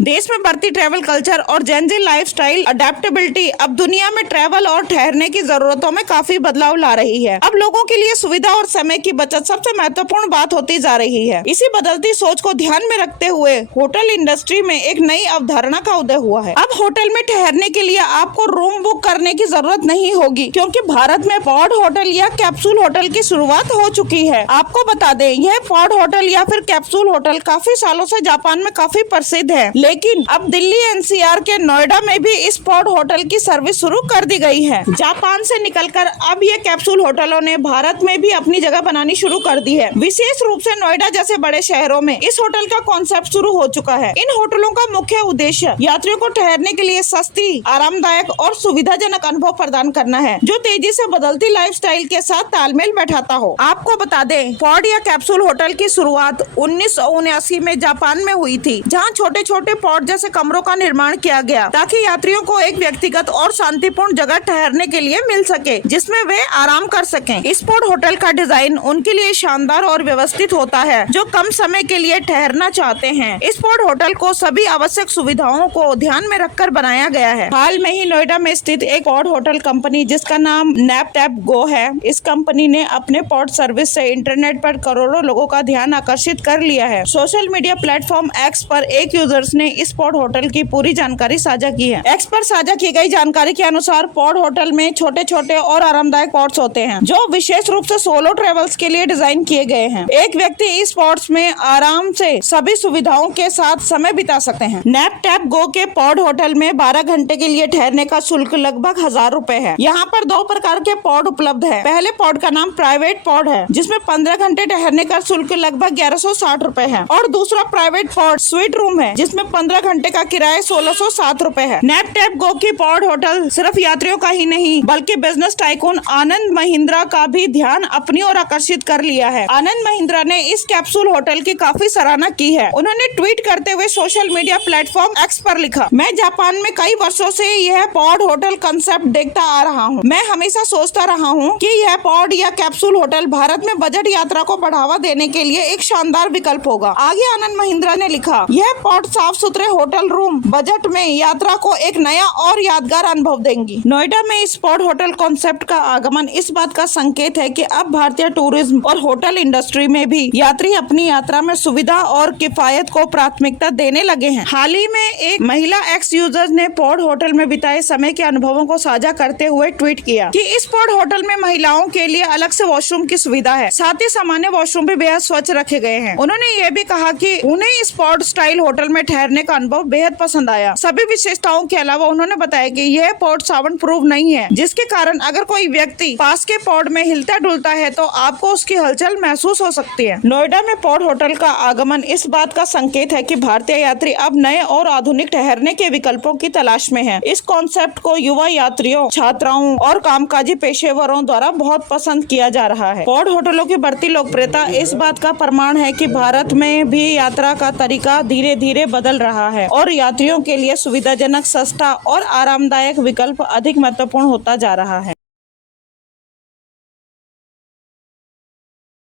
देश में बढ़ती ट्रैवल कल्चर और जेनजी लाइफस्टाइल अडेप्टेबिलिटी अब दुनिया में ट्रैवल और ठहरने की जरूरतों में काफी बदलाव ला रही है। अब लोगों के लिए सुविधा और समय की बचत सबसे महत्वपूर्ण बात होती जा रही है। इसी बदलती सोच को ध्यान में रखते हुए होटल इंडस्ट्री में एक नई अवधारणा का उदय हुआ है। अब होटल में ठहरने के लिए आपको रूम बुक करने की जरूरत नहीं होगी, क्योंकि भारत में पॉड होटल या कैप्सूल होटल की शुरुआत हो चुकी है। आपको बता दें, यह पॉड होटल या फिर कैप्सूल होटल काफी सालों से जापान में काफी प्रसिद्ध है, लेकिन अब दिल्ली एनसीआर के नोएडा में भी इस पॉड होटल की सर्विस शुरू कर दी गई है। जापान से निकलकर अब ये कैप्सूल होटलों ने भारत में भी अपनी जगह बनानी शुरू कर दी है। विशेष रूप से नोएडा जैसे बड़े शहरों में इस होटल का कॉन्सेप्ट शुरू हो चुका है। इन होटलों का मुख्य उद्देश्य यात्रियों को ठहरने के लिए सस्ती, आरामदायक और सुविधाजनक अनुभव प्रदान करना है, जो तेजी से बदलती लाइफस्टाइल के साथ तालमेल बैठाता हो। आपको बता दें, पॉड या कैप्सूल होटल की शुरुआत 1979 में जापान में हुई थी, जहां छोटे छोटे पॉड जैसे कमरों का निर्माण किया गया ताकि यात्रियों को एक व्यक्तिगत और शांतिपूर्ण जगह ठहरने के लिए मिल सके, जिसमें वे आराम कर सकें। इस पॉड होटल का डिजाइन उनके लिए शानदार और व्यवस्थित होता है, जो कम समय के लिए ठहरना चाहते हैं। इस पॉड होटल को सभी आवश्यक सुविधाओं को ध्यान में रखकर बनाया गया है। हाल में ही नोएडा में स्थित एक पॉड होटल कंपनी जिसका नाम नैपटैप गो है, इस कंपनी ने अपने पॉड सर्विस से इंटरनेट पर करोड़ों लोगों का ध्यान आकर्षित कर लिया है। सोशल मीडिया प्लेटफॉर्म एक्स पर एक यूजर्स ने इस पॉड होटल की पूरी जानकारी साझा की है। एक्स पर साझा की गई जानकारी के अनुसार पॉड होटल में छोटे छोटे और आरामदायक पॉड्स होते हैं, जो विशेष रूप से सोलो ट्रेवल्स के लिए डिजाइन किए गए हैं। एक व्यक्ति इस पॉड्स में आराम से सभी सुविधाओं के साथ समय बिता सकते हैं। नैपटैप गो के पॉड होटल में 12 घंटे के लिए ठहरने का शुल्क लगभग 1000 रुपए है। यहाँ पर 2 प्रकार के पॉड उपलब्ध है। पहले पॉड का नाम प्राइवेट पॉड है, जिसमें 15 घंटे ठहरने का शुल्क लगभग 1160 रुपए है, और दूसरा प्राइवेट पॉड स्वीट रूम है, जिसमें 15 घंटे का किराया 1607 रुपए है। नैपटैप गो की पॉड होटल सिर्फ यात्रियों का ही नहीं, बल्कि बिजनेस टाइकून आनंद महिंद्रा का भी ध्यान अपनी ओर आकर्षित कर लिया है। आनंद महिंद्रा ने इस कैप्सूल होटल की काफी सराहना की है। उन्होंने ट्वीट करते हुए सोशल मीडिया प्लेटफॉर्म एक्स पर लिखा, मैं जापान में कई वर्षों से यह पॉड होटल कंसेप्ट देखता आ रहा हूँ। मैं हमेशा सोचता रहा हूँ कि यह पॉड या कैप्सूल होटल भारत में बजट यात्रा को बढ़ावा देने के लिए एक शानदार विकल्प होगा। आगे आनंद महिंद्रा ने लिखा, यह पॉड साफ सुथरे होटल रूम बजट में यात्रा को एक नया और यादगार अनुभव देंगी। नोएडा में इस पॉड होटल कॉन्सेप्ट का आगमन इस बात का संकेत है कि अब भारतीय टूरिज्म और होटल इंडस्ट्री में भी यात्री अपनी यात्रा में सुविधा और किफायत को प्राथमिकता देने लगे हैं। हाल ही में एक महिला एक्स यूजर ने पॉड होटल में बिताए समय के अनुभवों को साझा करते हुए ट्वीट किया कि इस पॉड होटल में महिलाओं के लिए अलग से वॉशरूम की सुविधा है, साथ ही सामान्य वॉशरूम भी बेहद स्वच्छ रखे गए हैं। उन्होंने ये भी कहा कि उन्हें इस पॉड स्टाइल होटल में ठहरने का अनुभव बेहद पसंद आया। सभी विशेषताओं के अलावा उन्होंने बताया कि यह पॉड सावन प्रूफ नहीं है, जिसके कारण अगर कोई व्यक्ति पास के पॉड में हिलता डुलता है तो आपको उसकी हलचल महसूस हो सकती है। नोएडा में पॉड होटल का आगमन इस बात का संकेत है कि भारतीय यात्री अब नए और आधुनिक ठहरने के विकल्पों की तलाश में हैं। इस कॉन्सेप्ट को युवा यात्रियों, छात्राओं और कामकाजी पेशेवरों द्वारा बहुत पसंद किया जा रहा है। पॉड होटलों की बढ़ती लोकप्रियता इस बात का प्रमाण है कि भारत में भी यात्रा का तरीका धीरे धीरे बदल रहा है और यात्रियों के लिए सुविधाजनक, सस्ता और आरामदायक विकल्प अधिक महत्वपूर्ण होता जा रहा है।